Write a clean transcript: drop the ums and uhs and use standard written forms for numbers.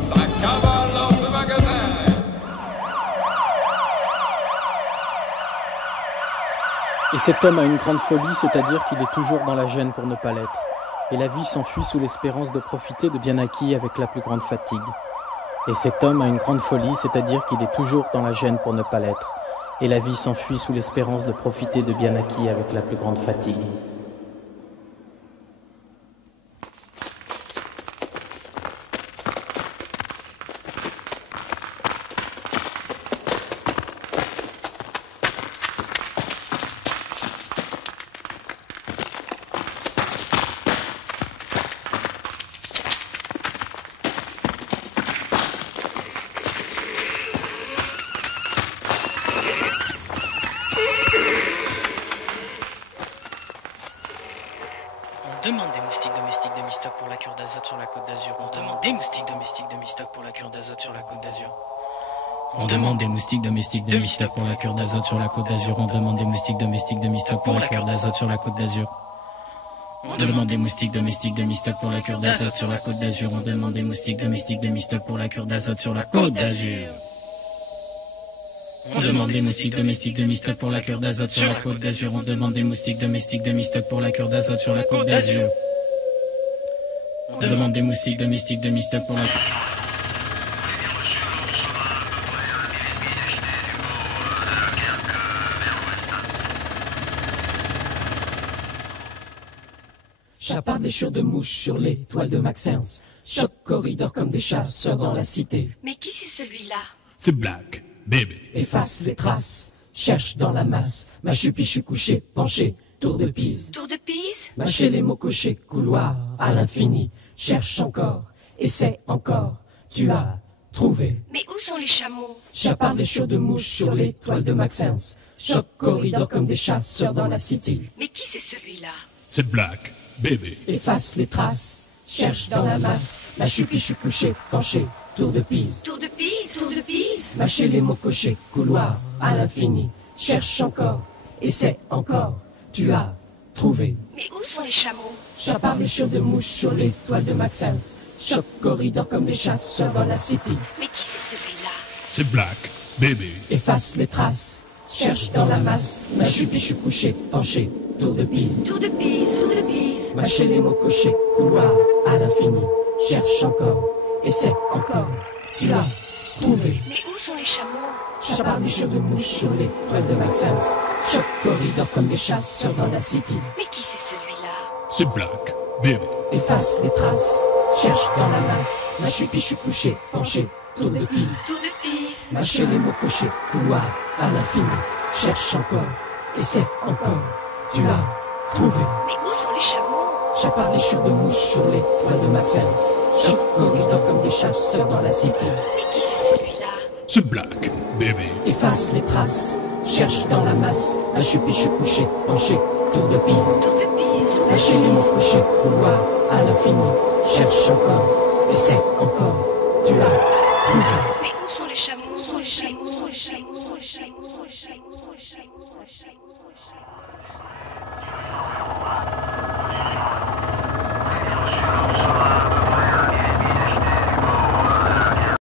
Ça cavale dans ce magasin. Et cet homme a une grande folie, c'est-à-dire qu'il est toujours dans la gêne pour ne pas l'être. Et la vie s'enfuit sous l'espérance de profiter de bien acquis avec la plus grande fatigue. Et cet homme a une grande folie, c'est-à-dire qu'il est toujours dans la gêne pour ne pas l'être. Et la vie s'enfuit sous l'espérance de profiter de bien acquis avec la plus grande fatigue. On demande des moustiques domestiques demi-stock pour la cure d'azote sur la côte d'Azur. On demande des moustiques domestiques demi-stock pour la cure d'azote sur la côte d'Azur. On demande des moustiques domestiques demi-stock pour la cure d'azote sur la côte d'Azur. On demande des moustiques domestiques demi-stock pour la cure d'azote sur la côte d'Azur. On demande des moustiques domestiques demi-stock pour la cure d'azote sur la côte d'Azur. On demande des moustiques domestiques demi-stock pour la cure d'azote sur la côte d'Azur. On demande des moustiques domestiques demi-stock pour la cure d'azote sur la côte d'Azur. On demande des moustiques domestiques demi-stock pour la cure d'azote sur la côte d'Azur. On demande des moustiques domestiques demi-stock pour la... Chapardéchure de mouches sur les toiles de Maxence. Choc corridor comme des chasseurs dans la cité. Mais qui c'est celui-là? C'est Black, bébé. Efface les traces, cherche dans la masse. Ma chupichu couché, penché, tour de Pise. Tour de Pise? Mâcher les mots cochés, couloir à l'infini. Cherche encore, essaie encore. Tu as trouvé. Mais où sont les chameaux? Chapardéchure de mouches sur les toiles de Maxence. Choc corridor comme des chasseurs dans la cité. Mais qui c'est celui-là? C'est Black, bébé. Efface les traces, cherche dans la masse. La chupichu couché, penché, tour de Pise. Tour de Pise? Tour de Pise? Mâcher les mots cochés, couloir à l'infini. Cherche encore, essaie encore. Tu as trouvé. Mais où sont les chameaux? Chapardéture de mouches sur les toiles de Maxence. Choc corridor comme des chasseurs dans la city. Mais qui c'est celui-là? C'est Black, bébé. Efface les traces, cherche dans la masse. Ma chupichu couché, penché, tour de Pise. Tour de Pise? Tour de Pise? Mâcher les mots cochés, couloir à l'infini. Cherche encore, essaie encore. Tu as trouvé. Mais où sont les chameaux? Chapardéture de mouches sur les toiles de Maxence. Choc corridor comme des chasseurs dans la city. Mais qui c'est celui-là? C'est Black, bébé. Efface les traces, cherche dans la masse. Ma chupichu couché, penché, tour de Pise. Tour de Pise? Mâcher les mots cochés, couloir à l'infini. Cherche encore, essaie encore. Tu as trouvé. Mais où sont les chameaux? Chapardéture de mouches sur les toiles de Maxence. Choc corridor comme des chasseurs dans la city. Mais qui c'est celui-là? C'est Black, bébé. Efface les traces, cherche dans la masse. Un chupichu couché, penché, tour de Pise. Tour de Pise? Tour de Lâchez les mots Pise? couchés, couloir à l'infini. Cherche encore, essaie encore. Tu as trouvé. Mais où sont les chameaux? Où sont les chameaux? Où sont les chameaux? Où sont les chameaux? Où sont les chameaux? Où sont les chameaux? Où sont les chameaux? Où sont les chameaux?